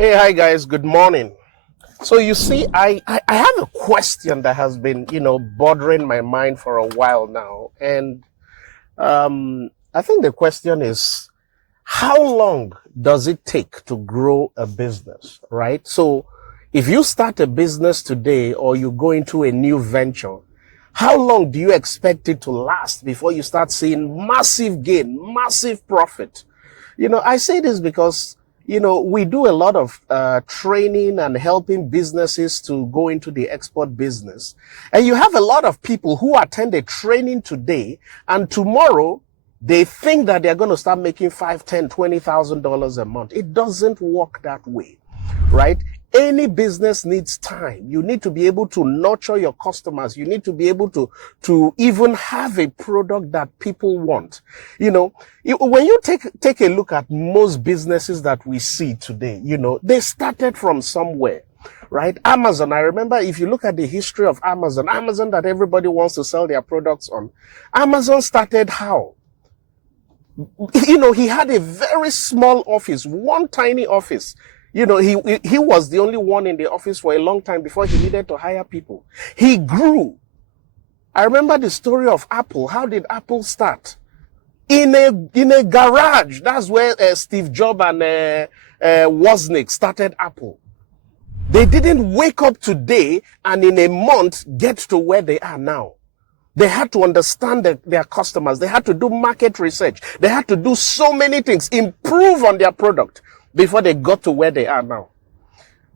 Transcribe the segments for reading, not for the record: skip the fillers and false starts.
Hey, hi guys, good morning. So you see, I have a question that has been, bothering my mind for a while now. And I think the question is, how long does it take to grow a business, right? So if you start a business today or you go into a new venture, how long do you expect it to last before you start seeing massive gain, massive profit? I say this because, we do a lot of training and helping businesses to go into the export business. And you have a lot of people who attend a training today and tomorrow they think that they're going to start making $5, $10, $20,000 a month. It doesn't work that way, right? Any business needs time. You need to be able to nurture your customers. You need to be able to even have a product that people want. When you take a look at most businesses that we see today, they started from somewhere, right? Amazon, I remember if you look at the history of Amazon that everybody wants to sell their products on, Amazon started how? He had a very small office, one tiny office. He was the only one in the office for a long time before he needed to hire people. He grew. I remember the story of Apple. How did Apple start? In a garage. That's where Steve Jobs and Wozniak started Apple. They didn't wake up today and in a month get to where they are now. They had to understand their customers. They had to do market research. They had to do so many things, improve on their product before they got to where they are now.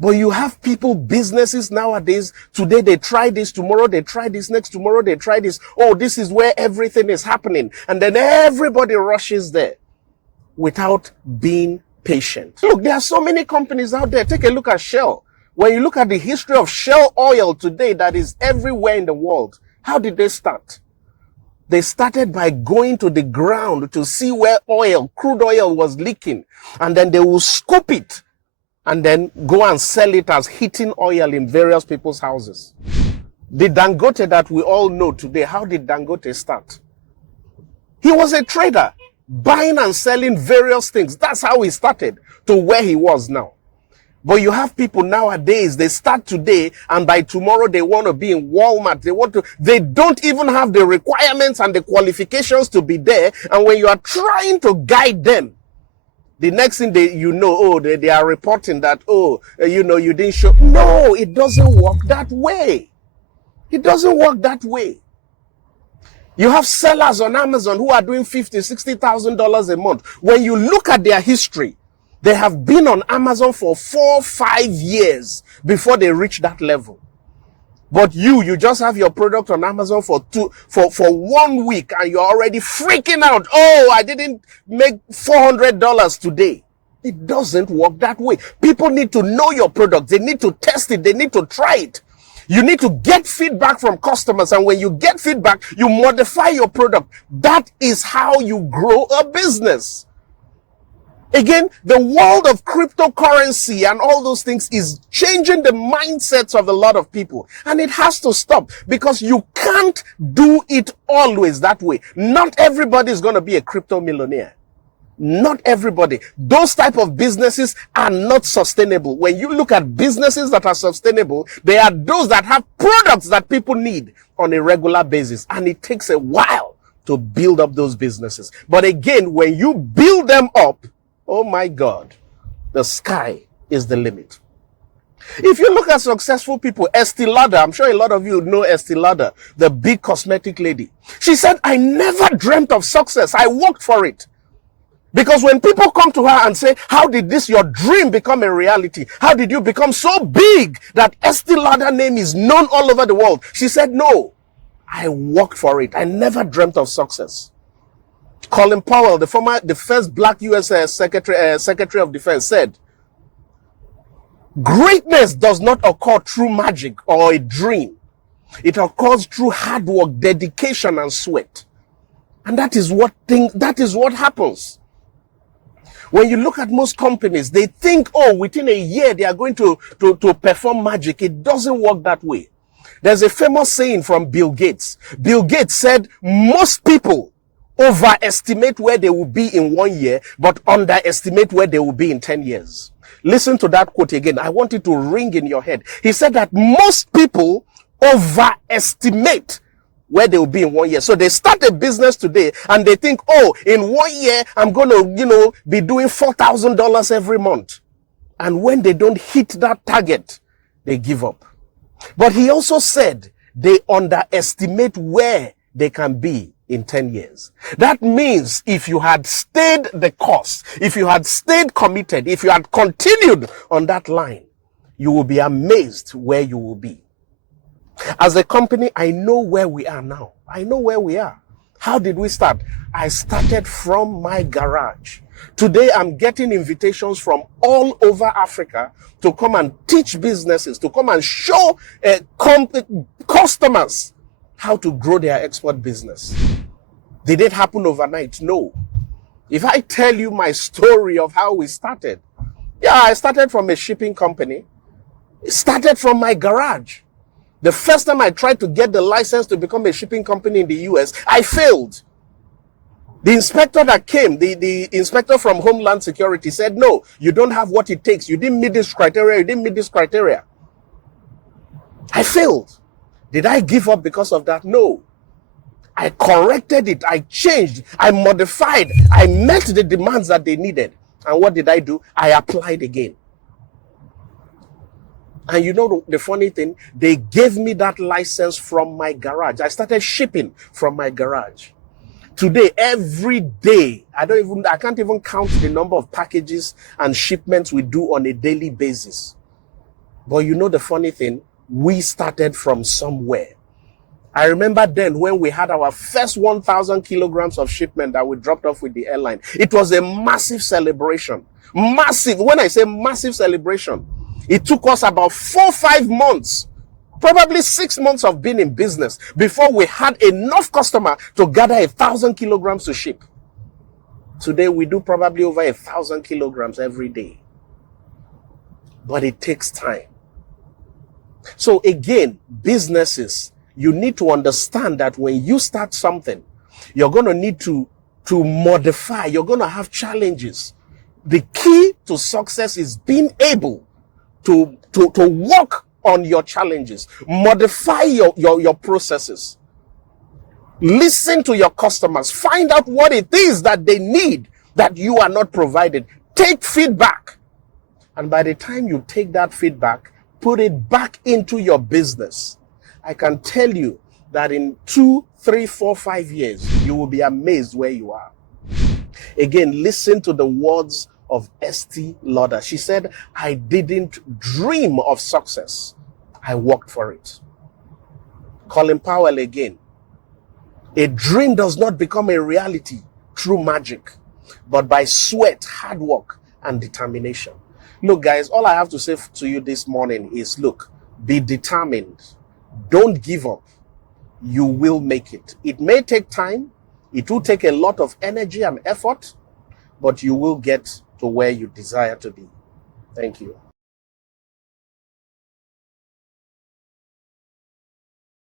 But you have people, businesses nowadays, today they try this, tomorrow they try this, next tomorrow they try this. Oh, this is where everything is happening. And then everybody rushes there without being patient. Look, there are so many companies out there. Take a look at Shell. When you look at the history of Shell oil today that is everywhere in the world, how did they start? They started by going to the ground to see where crude oil was leaking. And then they will scoop it and then go and sell it as heating oil in various people's houses. The Dangote that we all know today, how did Dangote start? He was a trader, buying and selling various things. That's how he started to where he was now. But you have people nowadays, they start today and by tomorrow they want to be in Walmart. They don't even have the requirements and the qualifications to be there. And when you are trying to guide them, the next thing they are reporting that, you didn't show. No, it doesn't work that way. It doesn't work that way. You have sellers on Amazon who are doing $50,000, $60,000 a month. When you look at their history, they have been on Amazon for 4-5 years before they reach that level. But you just have your product on Amazon for 1 week and you're already freaking out. Oh, I didn't make $400 today. It doesn't work that way. People need to know your product. They need to test it. They need to try it. You need to get feedback from customers. And when you get feedback, you modify your product. That is how you grow a business. Again, the world of cryptocurrency and all those things is changing the mindsets of a lot of people. And it has to stop because you can't do it always that way. Not everybody is going to be a crypto millionaire. Not everybody. Those type of businesses are not sustainable. When you look at businesses that are sustainable, they are those that have products that people need on a regular basis. And it takes a while to build up those businesses. But again, when you build them up, oh my God, the sky is the limit. If you look at successful people, Estee Lauder, I'm sure a lot of you know Estee Lauder, the big cosmetic lady. She said, I never dreamt of success. I worked for it. Because when people come to her and say, how did your dream become a reality? How did you become so big that Estee Lauder name is known all over the world? She said, no, I worked for it. I never dreamt of success. Colin Powell, the first black U.S. Secretary of Defense, said, greatness does not occur through magic or a dream. It occurs through hard work, dedication, and sweat. And that is what happens. When you look at most companies, they think, within a year they are going to perform magic. It doesn't work that way. There's a famous saying from Bill Gates. Bill Gates said, most people overestimate where they will be in 1 year, but underestimate where they will be in 10 years. Listen to that quote again. I want it to ring in your head. He said that most people overestimate where they will be in 1 year. So they start a business today and they think, oh, in 1 year, I'm going to, be doing $4,000 every month. And when they don't hit that target, they give up. But he also said they underestimate where they can be in 10 years. That means if you had stayed the course, if you had stayed committed, if you had continued on that line, you will be amazed where you will be. As a company, I know where we are now. I know where we are. How did we start? I started from my garage. Today, I'm getting invitations from all over Africa to come and teach businesses, to come and show customers how to grow their export business. Did it happen overnight? No. If I tell you my story of how we started, I started from a shipping company. It started from my garage. The first time I tried to get the license to become a shipping company in the US, I failed. The inspector that came, the inspector from Homeland Security said, no, you don't have what it takes. You didn't meet this criteria. You didn't meet this criteria. I failed. Did I give up because of that? No. I corrected it. I changed. I modified. I met the demands that they needed. And what did I do? I applied again. And you know the funny thing? They gave me that license from my garage. I started shipping from my garage. Today, every day, I can't even count the number of packages and shipments we do on a daily basis. But you know the funny thing? We started from somewhere. I remember then when we had our first 1,000 kilograms of shipment that we dropped off with the airline. It was a massive celebration. Massive. When I say massive celebration, it took us about 4 or 5 months, probably 6 months of being in business before we had enough customer to gather 1,000 kilograms to ship. Today, we do probably over 1,000 kilograms every day. But it takes time. So again, businesses, you need to understand that when you start something, you're going to need to modify. You're going to have challenges. The key to success is being able to work on your challenges, modify your processes, listen to your customers, find out what it is that they need that you are not provided. Take feedback. And by the time you take that feedback, put it back into your business. I can tell you that in 2, 3, 4, 5 years, you will be amazed where you are. Again, listen to the words of Estee Lauder. She said, I didn't dream of success. I worked for it. Colin Powell again. A dream does not become a reality through magic, but by sweat, hard work, and determination. Look, guys, all I have to say to you this morning is, look, be determined. Don't give up. You will make it. It may take time. It will take a lot of energy and effort, but you will get to where you desire to be. Thank you.